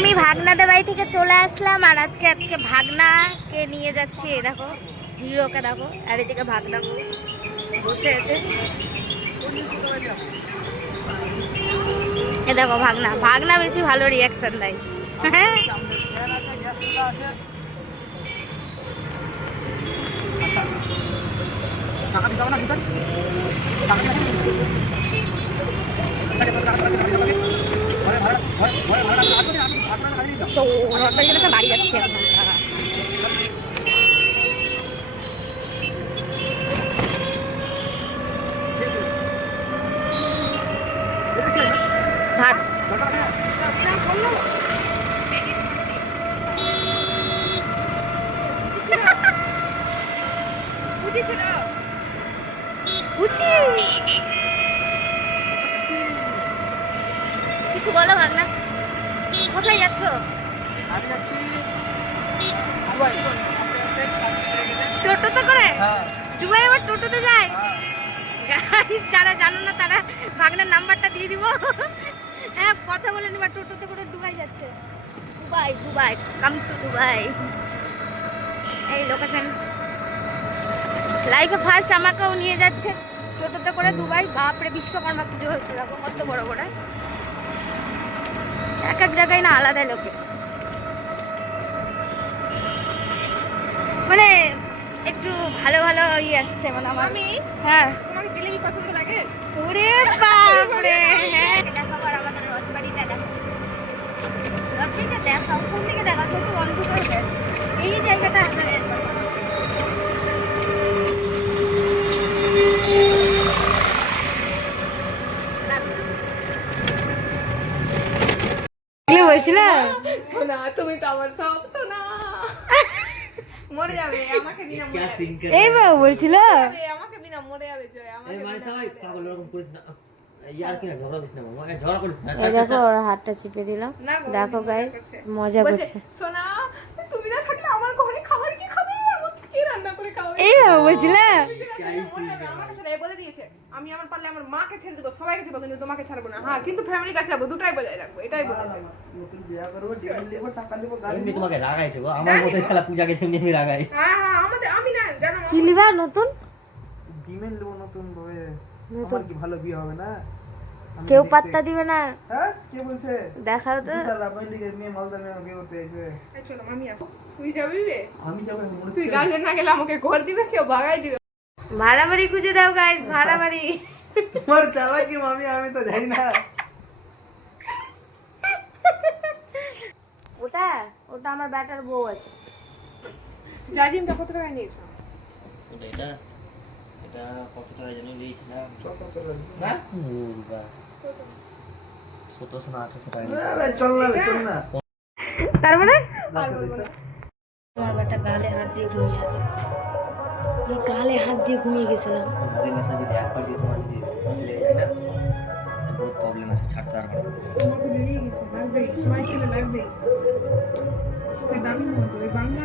আমি ভাগনাদের বাড়ি থেকে চলে আসলাম আর আজকে ভাগনাকে নিয়ে যাচ্ছি। এই দেখো হিরোকে দেখো, আর এদিকে ভাগনা বসে আছে। এ দেখো ভাগনা বেশি ভালো রিয়াকশন দেয়। তো বাড়ি যাচ্ছি এখন। ভাত কিছু বলো ভাগনা, কোথায় যাচ্ছ? আমি যাচ্ছি টোটোতে করে? দুবাই আবার টোটোতে যায়? যারা জানো না তারা ভাগনার নাম্বারটা দিয়ে দিব, হ্যাঁ কথা বলে নিবা। টোটোতে করে দুবাই যাচ্ছে। Dubai come to Dubai. এই লোকেশন লাইফে ফার্স্ট আমাকেও নিয়ে যাচ্ছে টোটোতে করে দুবাই। বাপরে বিশ্বকর্মা পুজো হয়েছিল কত বড় বড়, এক এক জায়গায় না আলাদা লোকে, মানে একটু ভালো ভালো আসছে মানে আমার। হ্যাঁ তোমাকে জিলেবি পছন্দ লাগে? ওরে বাপরে, হ্যাঁ দেখো আর আমাদের রথবাড়িটা দেখো, রথবাড়িটা দেখো কোন দিকে দেখো, চোখ বন্ধ করবে। এই জায়গাটা বলছিল সোনা, তুমি তো আমার সব সোনা। মরে যাবে আমাকে বিনা মরে যাবে। এই বাবু বলছিল আমাকে বিনা মরে যাবে জয়, আমাকে বিনা পাগল এরকম করিস না ইয়ার, কি না ঝগড়া করিস না মামা, ঝগড়া করিস না। দেখো ওর হাতটা চিপে দিলাম, দেখো গাইস মজা করছে। সোনা তুমি না থাকলে আমার ঘরে খাবার কি খাবে, আমাকে কি রান্না করে খাওয়াবে? এই বাবু বলছিল আমাকে ছেড়ে বলে দিয়েছে আমি আমার পারলে আমার মাকে ছেড়ে দেবো, সবাইকে ছেড়ে দেবো, কিন্তু তোমাকে ছাড়বো না। হ্যাঁ কিন্তু ফ্যামিলি কাছে যাবো, দুটাই বজায় রাখবো, এটাই বলেছে। নতুন বিয়া করবো, ডিমেল দেবো, টাকা দেবো, গাড়ি এমনি তোমাকে রাগাইছে গো, আমার মতো শালা পূজাকে এমনি আমি রাগাই। হ্যাঁ হ্যাঁ আমাদের আমি না জানো কি লিবা নতুন ডিমেল দেবো নতুন ভাবে। আমার কি ভালো বিয়ে হবে না? আমি কেউ দেখতে- পাত্তা দিবে না। হ্যাঁ কে বলছে? দেখাও তো দুটা রাবাইলিগের মেয়ে মালদা মেয়ে আমাকে করতে এসে। এই চলো মামি আসো, তুই যাবি রে? আমি যাবো মনে তুই হচ্ছে গার্জেন না গেলে আমাকে ঘর দিবে, কেউ ভাগাই দিবে। ভাড়া বাড়ি খুঁজে দাও গাইস, ভাড়া বাড়ি। তোমার চালাকি মামি, আমি তো জানি না। ওটা ওটা আমার ব্যাটার বউ আছে। জাজিমটা কত টাকা নিয়েছো? এটা এটা কত টাকা যেন লিয়েছিলাম, 600 টাকা। না মুরগা 1700 না 1800 টাকা। চল না চল না। তারপরে আর বলবো না। আমার ব্যাটা গালে হাত দিয়ে ঘুমিয়ে আছে, এই গালে হাত দিয়ে ঘুমিয়ে গেছিলাম। দিনের সাথে যদি একবার দিয়ে তোমার যদি লেগে যায় না, বহুত প্রবলেম আছে, ছাড়তে পারবো না। তোমাকে বেরিয়ে গেছে, লাগবে সবাই খেলে লাগবে। দামি মতো বাংলা